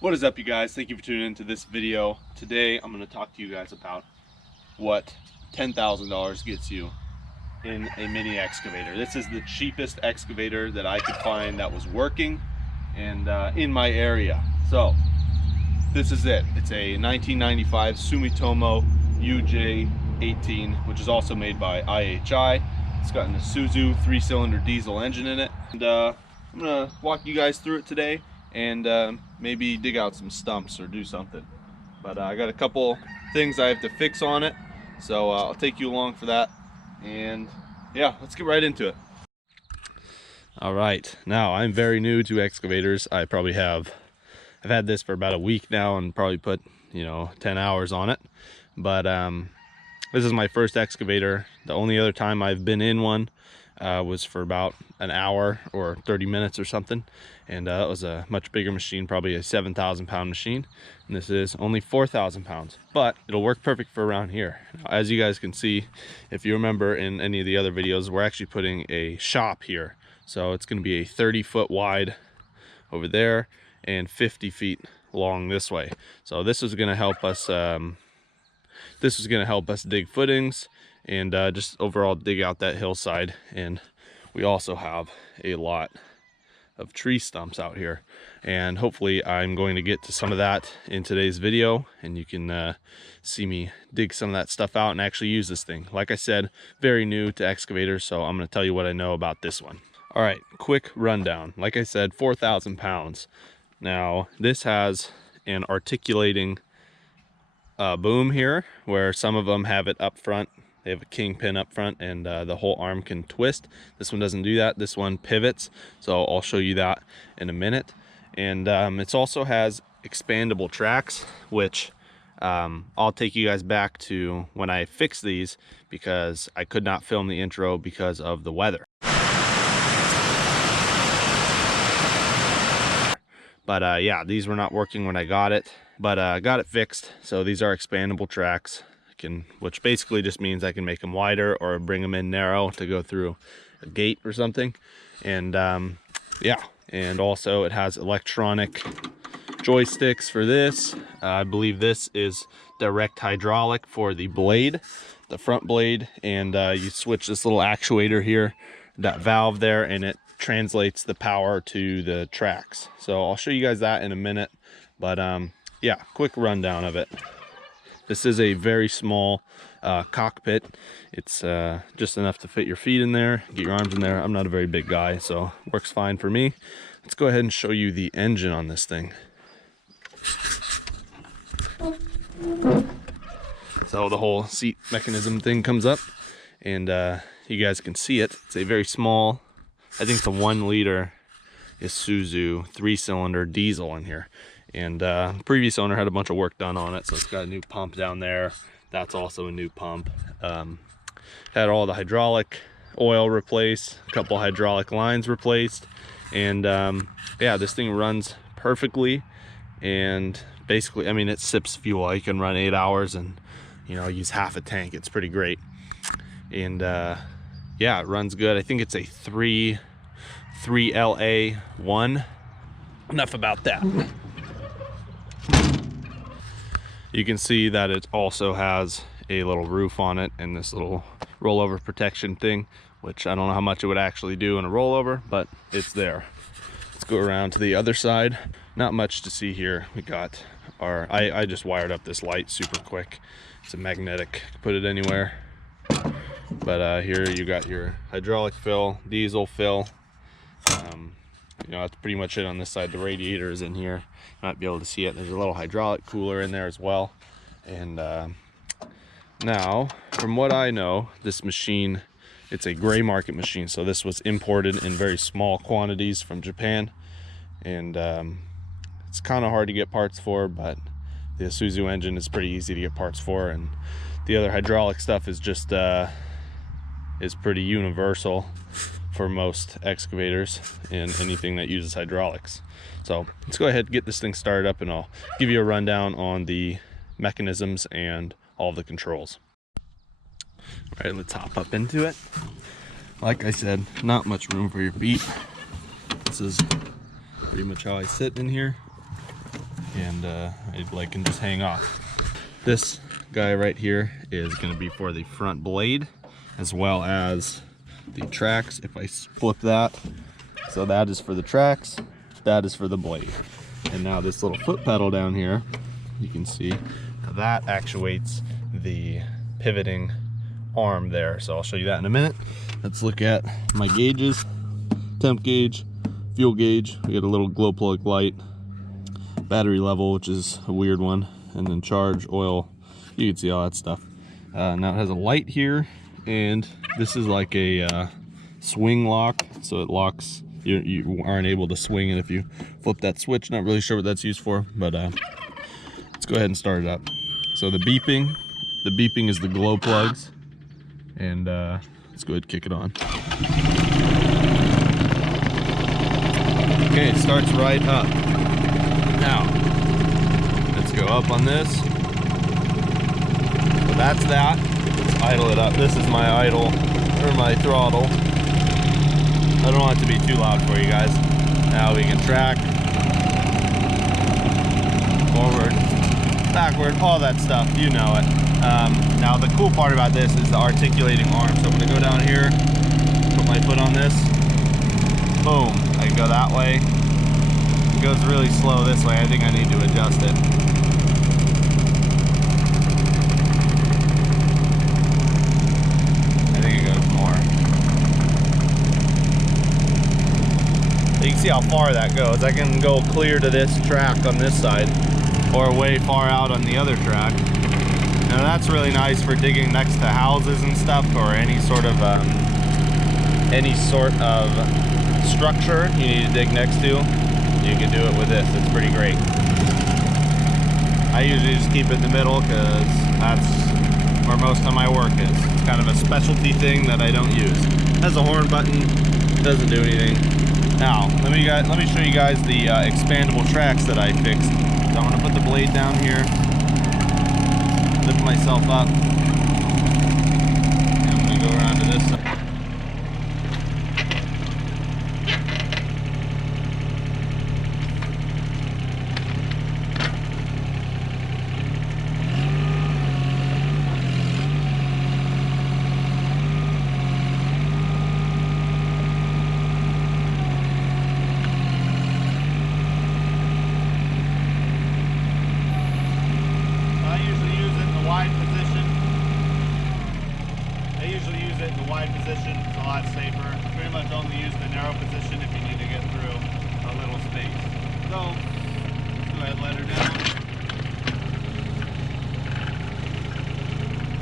What is up, you guys? Thank you for tuning into this video. Today I'm going to talk to you guys about what $10,000 gets you in a mini excavator. This is the cheapest excavator that I could find that was working and in my area. So this is it. It's a 1995 Sumitomo Uj18, which is also made by IHI. It's got an Isuzu 3-cylinder diesel engine in it, and I'm gonna walk you guys through it today and maybe dig out some stumps or do something. But I got a couple things I have to fix on it, so I'll take you along for that. And yeah, let's get right into it. All right, now I'm very new to excavators. I've had this for about a week now and probably put 10 hours on it. But this is my first excavator. The only other time I've been in one was for about an hour or 30 minutes or something, and that was a much bigger machine, probably a 7,000 pound machine, and this is only 4,000 pounds, but it'll work perfect for around here. Now, as you guys can see, if you remember in any of the other videos, we're actually putting a shop here, so it's going to be a 30-foot wide over there and 50 feet long this way. So this is going to help us dig footings and just overall dig out that hillside. And we also have a lot of tree stumps out here, and hopefully I'm going to get to some of that in today's video, and you can see me dig some of that stuff out and actually use this thing. Like I said, very new to excavators, so I'm going to tell you what I know about this one. All right, quick rundown. Like I said, 4,000 pounds. Now this has an articulating boom here, where some of them have it up front. They have a kingpin up front, and the whole arm can twist. This one doesn't do that. This one pivots, so I'll show you that in a minute. And it also has expandable tracks, which I'll take you guys back to when I fixed these, because I could not film the intro because of the weather. But yeah, these were not working when I got it, but I got it fixed. So these are expandable tracks, which basically just means I can make them wider or bring them in narrow to go through a gate or something. And yeah, and also it has electronic joysticks for this. I believe this is direct hydraulic for the blade, the front blade, and you switch this little actuator here, that valve there, and it translates the power to the tracks. So I'll show you guys that in a minute, but yeah, quick rundown of it. This is a very small cockpit. It's just enough to fit your feet in there, get your arms in there. I'm not a very big guy, so works fine for me. Let's go ahead and show you the engine on this thing. So the whole seat mechanism thing comes up, and you guys can see it. It's a very small, I think it's a 1-liter Isuzu 3-cylinder diesel in here. And previous owner had a bunch of work done on it, so it's got a new pump down there. That's also a new pump. Had all the hydraulic oil replaced, a couple hydraulic lines replaced, and yeah, this thing runs perfectly. And basically, I mean, it sips fuel. You can run 8 hours and use half a tank. It's pretty great. And yeah, it runs good. I think it's a 3LA1. Enough about that. You can see that it also has a little roof on it and this little rollover protection thing, which I don't know how much it would actually do in a rollover, but it's there. Let's go around to the other side. Not much to see here. We got our, I just wired up this light super quick. It's a magnetic, put it anywhere. But here you got your hydraulic fill, diesel fill. That's pretty much it on this side. The radiator is in here. You might be able to see it. There's a little hydraulic cooler in there as well. And now, from what I know, this machine, it's a gray market machine. So this was imported in very small quantities from Japan. And it's kind of hard to get parts for, but the Isuzu engine is pretty easy to get parts for. And the other hydraulic stuff is just is pretty universal for most excavators and anything that uses hydraulics. So let's go ahead and get this thing started up, and I'll give you a rundown on the mechanisms and all the controls. All right, let's hop up into it. Like I said, not much room for your feet. This is pretty much how I sit in here. and it can just hang off. This guy right here is going to be for the front blade as well as the tracks. If I flip that, so that is for the tracks, that is for the blade. And now this little foot pedal down here, you can see that actuates the pivoting arm there. So I'll show you that in a minute. Let's look at my gauges. Temp gauge, fuel gauge, we got a little glow plug light, battery level, which is a weird one, and then charge, oil, you can see all that stuff. Now it has a light here, and this is like a swing lock, so it locks. You aren't able to swing it if you flip that switch. Not really sure what that's used for, but let's go ahead and start it up. So the beeping is the glow plugs, and let's go ahead and kick it on. Okay, it starts right up. Now, let's go up on this. So that's that. Let's idle it up. This is my idle, or my throttle. I don't want it to be too loud for you guys. Now we can track, forward, backward, all that stuff, you know it. Now the cool part about this is the articulating arm. So I'm gonna go down here, put my foot on this, boom, I can go that way. It goes really slow this way. I think I need to adjust it. I think it goes more. You can see how far that goes. I can go clear to this track on this side or way far out on the other track. Now that's really nice for digging next to houses and stuff, or any sort of structure you need to dig next to. You can do it with this. It's pretty great. I usually just keep it in the middle because that's where most of my work is. It's kind of a specialty thing that I don't use. It has a horn button. It doesn't do anything. Now, let me show you guys the expandable tracks that I fixed. So I'm going to put the blade down here, lift myself up, and I'm going to go around to this side. Position, it's a lot safer. Pretty much only use the narrow position if you need to get through a little space. So, let's go ahead and let her down.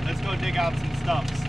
Let's go dig out some stumps.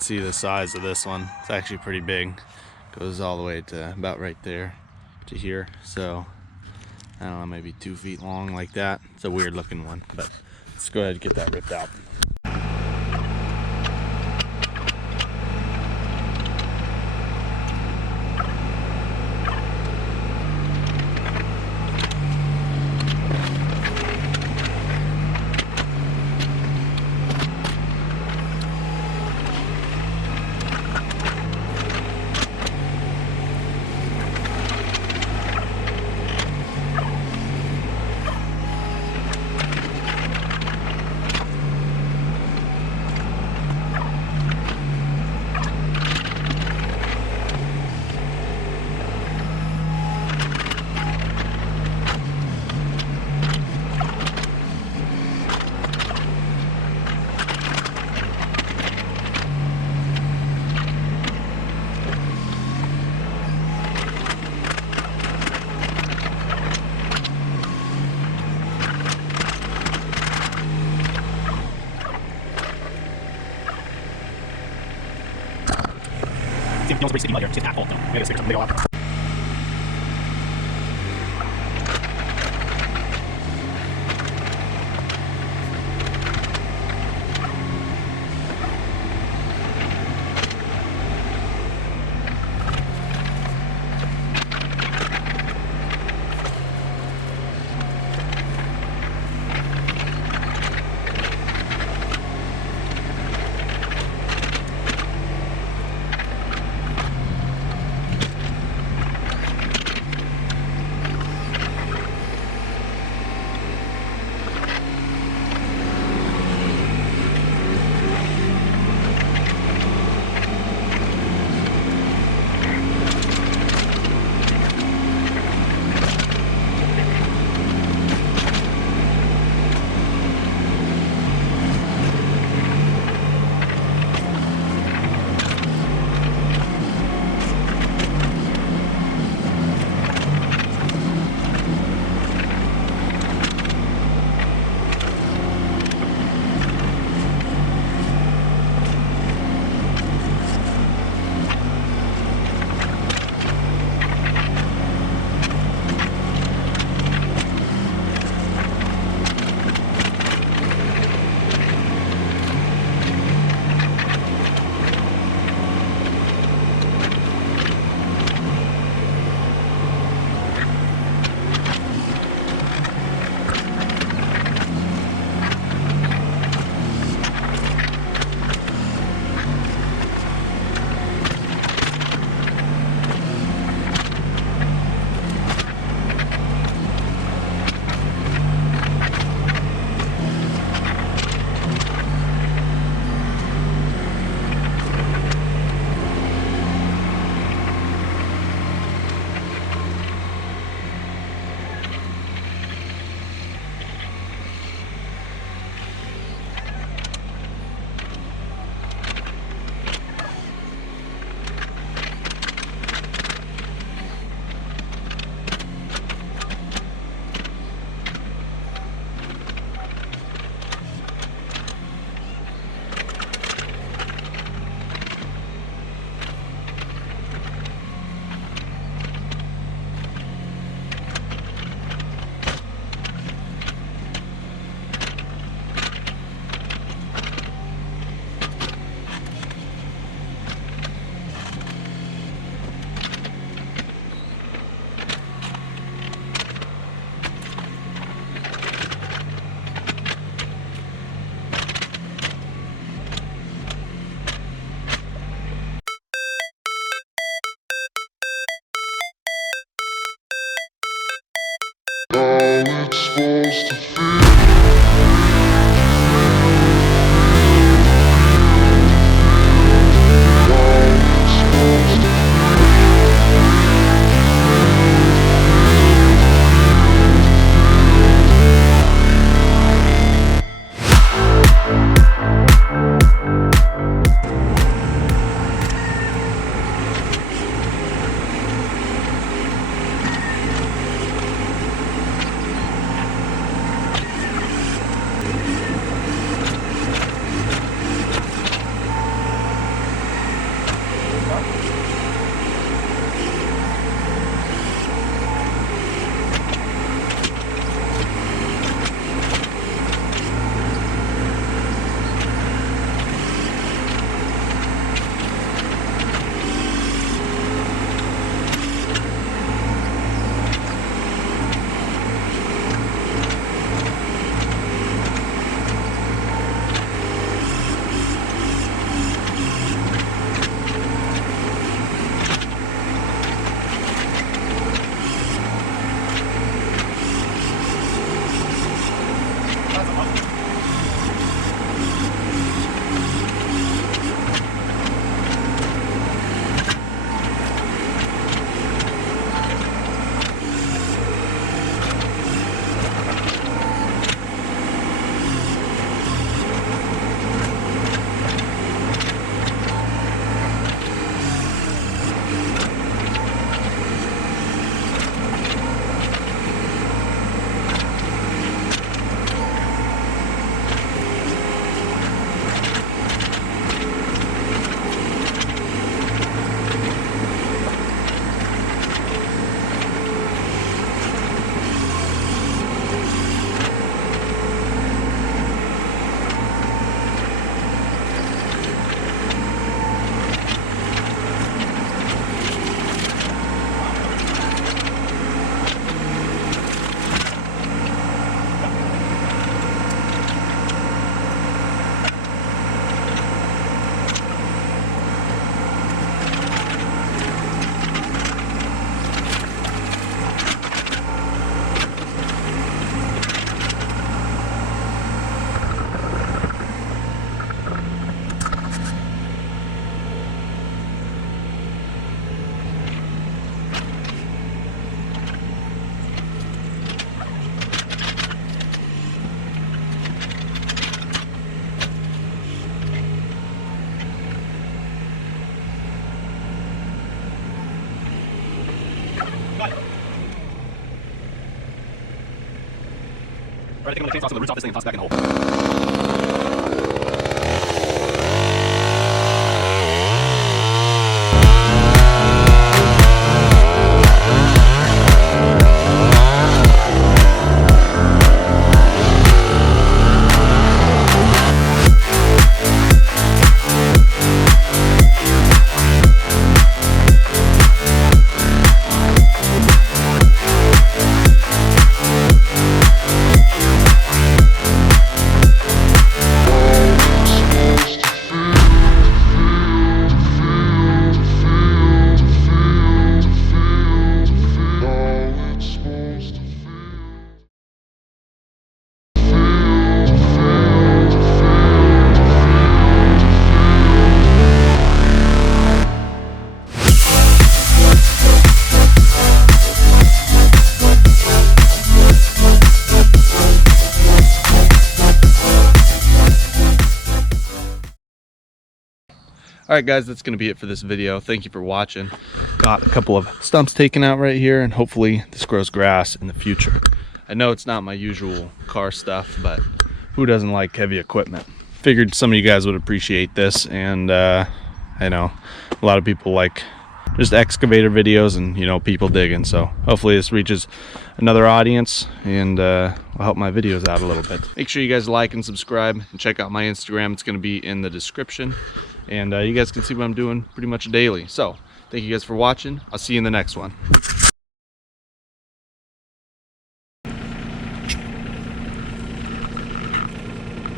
can see the size of this one. It's actually pretty big. Goes all the way to about right there to here. So I don't know, maybe 2 feet long like that. It's a weird looking one, but let's go ahead and get that ripped out. Feels pretty sticky right here. It's just half full. Maybe it's something big off. supposed to feel. Try to take on the chainsaw so the roots off this thing and toss it back in the hole. Alright guys, that's going to be it for this video. Thank you for watching. Got a couple of stumps taken out right here, and hopefully this grows grass in the future. I know it's not my usual car stuff, but who doesn't like heavy equipment? Figured some of you guys would appreciate this, and I know a lot of people like just excavator videos and, you know, people digging. So hopefully this reaches another audience and will help my videos out a little bit. Make sure you guys like and subscribe and check out my Instagram. It's going to be in the description. And you guys can see what I'm doing pretty much daily. So thank you guys for watching. I'll see you in the next one.